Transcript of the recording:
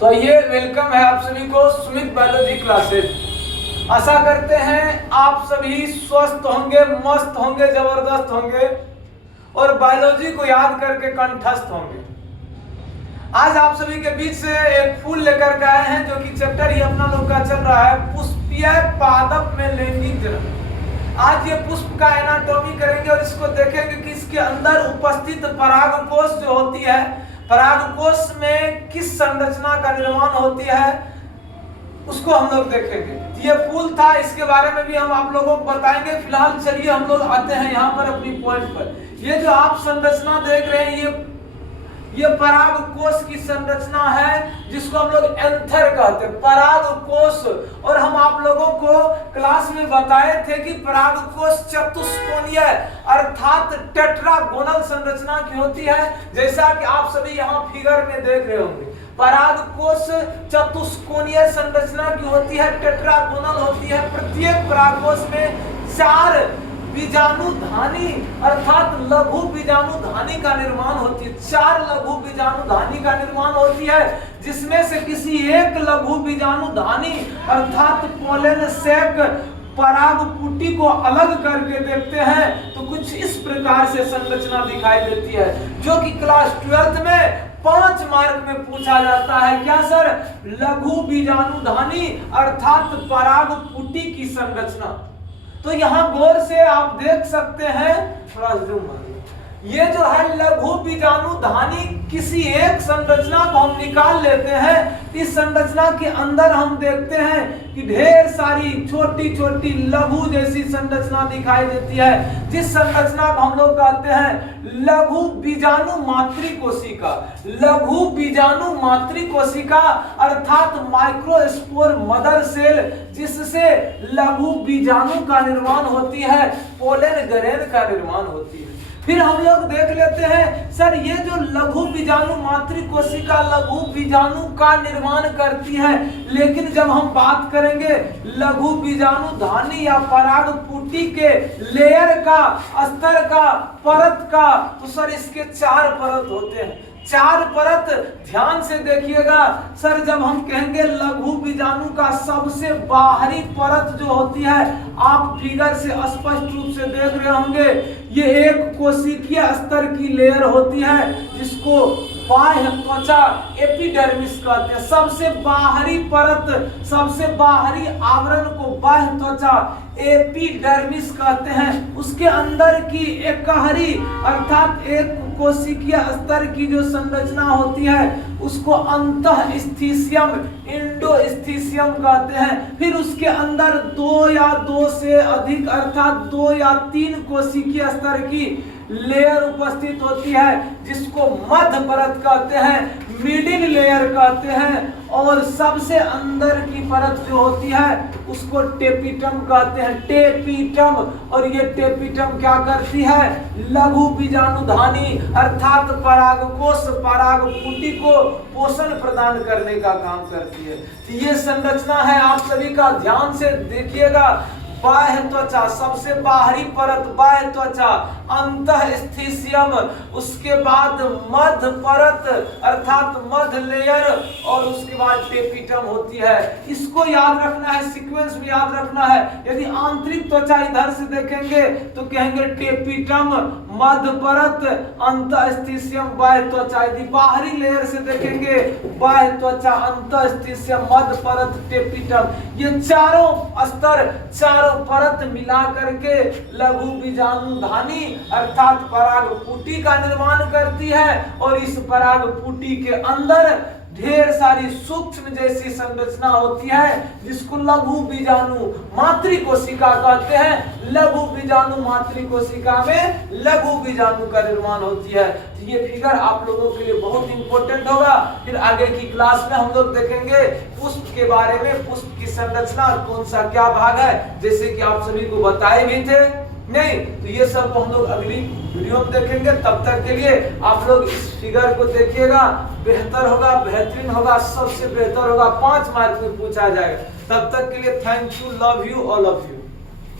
तो ये वेलकम है आप सभी को सुमित बायोलॉजी क्लासेस। आशा करते हैं आप सभी स्वस्थ होंगे, मस्त होंगे, जबरदस्त होंगे और बायोलॉजी को याद करके कंठस्थ होंगे। आज आप सभी के बीच से एक फूल लेकर के आए हैं जो कि चैप्टर ही अपना लोग का चल रहा है, पुष्पीय पादप में लैंगिक जनन। आज ये पुष्प का एनाटॉमी करेंगे और इसको देखेंगे कि इसके अंदर उपस्थित परागकोश जो होती है, परागकोश में किस संरचना का निर्माण होती है उसको हम लोग देखेंगे। ये फूल था, इसके बारे में भी हम आप लोगों को बताएंगे। फिलहाल चलिए हम लोग आते हैं यहाँ पर अपनी पॉइंट पर। ये जो आप संरचना देख रहे हैं ये परागकोश की संरचना है जिसको हम लोग एंथर कहते हैं, परागकोश। और हम आप लोगों को क्लास में बताए थे कि परागकोश चतुष्कोणीय अर्थात टेट्रागोनल संरचना की होती है, जैसा कि आप सभी यहाँ फिगर में देख रहे होंगे। परागकोश चतुष्कोणीय संरचना की होती है, टेट्रागोनल होती है। प्रत्येक परागकोश में 4 बीजाणुधानी अर्थात लघु बीजाणुधानी का निर्माण होती है। 4 लघु बीजाणुधानी का निर्माण होती है, जिसमें से किसी एक लघु बीजाणुधानी अर्थात पोलन सेक परागपुटी को अलग करके देखते हैं तो कुछ इस प्रकार से संरचना दिखाई देती है, जो कि क्लास 12th में 5 मार्क में पूछा जाता है। क्या सर? लघु बीजाणुधानी अर्थात परागपुटी की संरचना। तो यहाँ गौर से आप देख सकते हैं, थोड़ा जूम मारिए। ये जो है लघु बीजाणुधानी किसी एक संरचना को हम निकाल लेते हैं। इस संरचना के अंदर हम देखते हैं कि ढेर सारी छोटी छोटी लघु जैसी संरचना दिखाई देती है, जिस संरचना को हम लोग कहते हैं लघु बीजाणु मातृकोशिका। लघु बीजाणु मातृकोशिका अर्थात माइक्रोस्पोर मदर सेल, जिससे लघु बीजाणु का निर्माण होती है, पोलन ग्रेन का निर्माण होती है। फिर हम लोग देख लेते हैं सर, ये जो लघु बीजाणु मातृकोशिका लघु बीजाणु का निर्माण करती है, लेकिन जब हम बात करेंगे लघु बीजाणुधानी या परागपुटी के लेयर का, स्तर का, परत का, तो सर इसके 4 परत होते हैं। 4 परत ध्यान से देखिएगा सर। जब हम कहेंगे लघु बीजाणु का सबसे बाहरी परत जो होती है, आप फिगर से स्पष्ट रूप से देख रहे होंगे, ये एक कोशिकीय स्तर की लेयर होती है जिसको बाह्य त्वचा एपिडर्मिस कहते हैं। सबसे बाहरी परत, सबसे बाहरी आवरण को बाह्य त्वचा एपिडर्मिस कहते हैं। उसके अंदर की एकहरी अर्थात एक कोशिकीय स्तर की जो संरचना होती है उसको अंतःस्थिसियम इंडोस्थिसियम कहते हैं। फिर उसके अंदर 2 या 2 से अधिक अर्थात 2 या 3 कोशिकीय स्तर की लेयर उपस्थित होती है, जिसको मध्य परत कहते हैं, मिडिल लेयर कहते हैं। और सबसे अंदर की परत जो होती है उसको टेपिटम कहते हैं, टेपिटम। और ये टेपिटम क्या करती है? लघु बीजाणुधानी अर्थात परागकोश परागपुटी को पोषण प्रदान करने का काम करती है। तो ये संरचना है, आप सभी का ध्यान से देखिएगा। बाह्य त्वचा, सबसे बाहरी परत बाह्य त्वचा, अंतःस्थिसियम, उसके बाद मध्य परत अर्थात मध्य लेयर, और उसके बाद टेपिटम होती है। इसको याद रखना है, सीक्वेंस में याद रखना है। यदि आंतरिक त्वचा इधर से देखेंगे तो कहेंगे टेपिटम, मध्य परत, अंतःस्थिसियम, बाह्य त्वचा। यदि बाहरी लेयर से देखेंगे बाह्य त्वचा, अंतःस्थिसियम, मध्य परत, टेपिटम। ये चारों स्तर, चारों परत मिला करके लघु बीजाणुधानी अर्थात परागपुटी का निर्माण करती है। और इस परागपुटी के अंदर ढेर सारी सूक्ष्म जैसी संरचना होती है जिसको लघु बीजाणु मातृकोशिका कहते हैं। लघु बीजाणु मातृकोशिका में लघु बीजाणु का निर्माण होती है। तो ये फिगर आप लोगों के लिए बहुत इंपॉर्टेंट होगा। फिर आगे की क्लास में हम लोग देखेंगे पुष्प के बारे में, पुष्प की संरचना, कौन सा क्या भाग है, जैसे कि आप सभी को बताए भी थे नहीं। तो ये सब हम लोग अगली वीडियो में देखेंगे। तब तक के लिए आप लोग इस फिगर को देखिएगा, बेहतर होगा, बेहतरीन होगा, सबसे बेहतर होगा, 5 मार्क में पूछा जाएगा। तब तक के लिए thank you, love you, all of you.